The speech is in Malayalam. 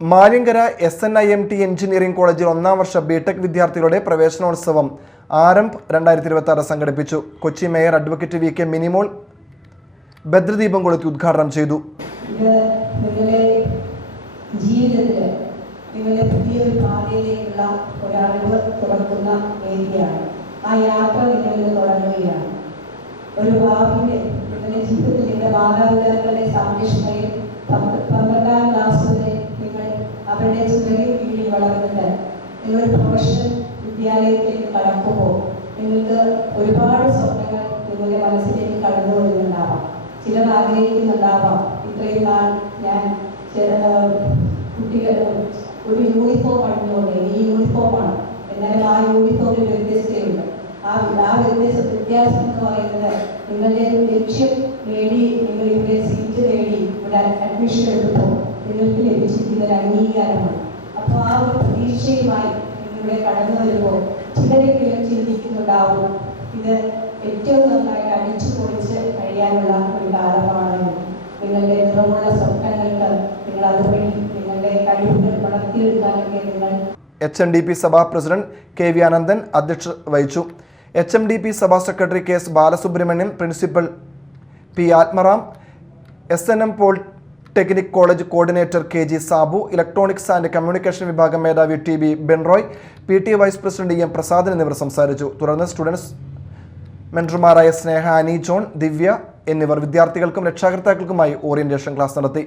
മാലിങ്കര SNIMT എഞ്ചിനീയറിംഗ് കോളേജിൽ ഒന്നാം വർഷ ബിടെക് വിദ്യാർത്ഥികളുടെ പ്രവേശനോത്സവം ആരംഭ് 2026 സംഘടിപ്പിച്ചു. Kochi mayor advocate VK Minimol ഭദ്രദീപം കൊളുത്തി ഉദ്ഘാടനം ചെയ്തു. ഒരു ഭാവിയുടെ നിങ്ങളുടെ ജീവിതത്തിൽ നിങ്ങളുടെ മാതാപിതാക്കളുടെ സംരക്ഷണയിൽ 12ാം ക്ലാസ് വരെ നിങ്ങൾ അവരുടെ ചിറകിൽ കീഴിൽ വളർന്നിട്ട് നിങ്ങളൊരു പ്രൊഫഷണൽ വിദ്യാലയത്തിലേക്ക് കടക്കുമ്പോൾ നിങ്ങൾക്ക് ഒരുപാട് സ്വപ്നങ്ങൾ നിങ്ങളുടെ മനസ്സിലേക്ക് കടന്നു വരുന്നുണ്ടാവാം. ചിലർ ആഗ്രഹിക്കുന്നുണ്ടാവാം, ഇത്രയും നാൾ ഞാൻ കുട്ടികൾ ഒരു യൂണിഫോം അണിഞ്ഞുകൊണ്ട് ഈ യൂണിഫോമാണ്, എന്നാലും ആ യൂണിഫോമിൽ വ്യത്യസ്തയുണ്ട്. ആ വ്യത്യാസം എന്ന് പറയുന്നത് നിങ്ങളുടെ ലക്ഷ്യം നേടി നിങ്ങൾ ഇവിടെ സീറ്റ് നേടി ഇവിടെ അഡ്മിഷൻ എടുത്തപ്പോൾ നിങ്ങൾക്ക് ലഭിച്ചിരിക്കുന്ന ഒരു അംഗീകാരമാണ്. അപ്പോൾ ആ ഒരു പ്രതീക്ഷയുമായി നിങ്ങളിവിടെ കടന്നു വരുമ്പോൾ ചിലരെങ്കിലും ചിന്തിക്കുന്നുണ്ടാവും, ഇത് ഏറ്റവും നന്നായിട്ട് അടിച്ചു പൊളിച്ച് കഴിയാനുള്ള ഒരു കാലമാണ്. നിങ്ങളുടെ നിറമുള്ള സ്വപ്നങ്ങൾക്ക് നിങ്ങൾ അതുവഴി നിങ്ങളുടെ കഴിവുകൾ വളർത്തിയെടുക്കാനൊക്കെ നിങ്ങൾ HMDP സഭാ പ്രസിഡന്റ് KV അനന്തൻ അധ്യക്ഷത വഹിച്ചു. HMDP സഭാ secretary KS Balasubramaniam, principal P Athmaram, SNM polytechnic college coordinator KG Sabu, electronics and communication വിഭാഗം മേധാവി TB Benroy, PT vice president EM Prasadan എന്നിവർ സംസാരിച്ചു. തുടർന്ന് സ്റ്റുഡൻസ് മെന്റർമാരായ സ്നേഹ, അനി ജോൺ, ദിവ്യ എന്നിവർ വിദ്യാർത്ഥികൾക്കും രക്ഷാകർത്താക്കൾക്കുമായി ഓറിയന്റേഷൻ ക്ലാസ് നടത്തി.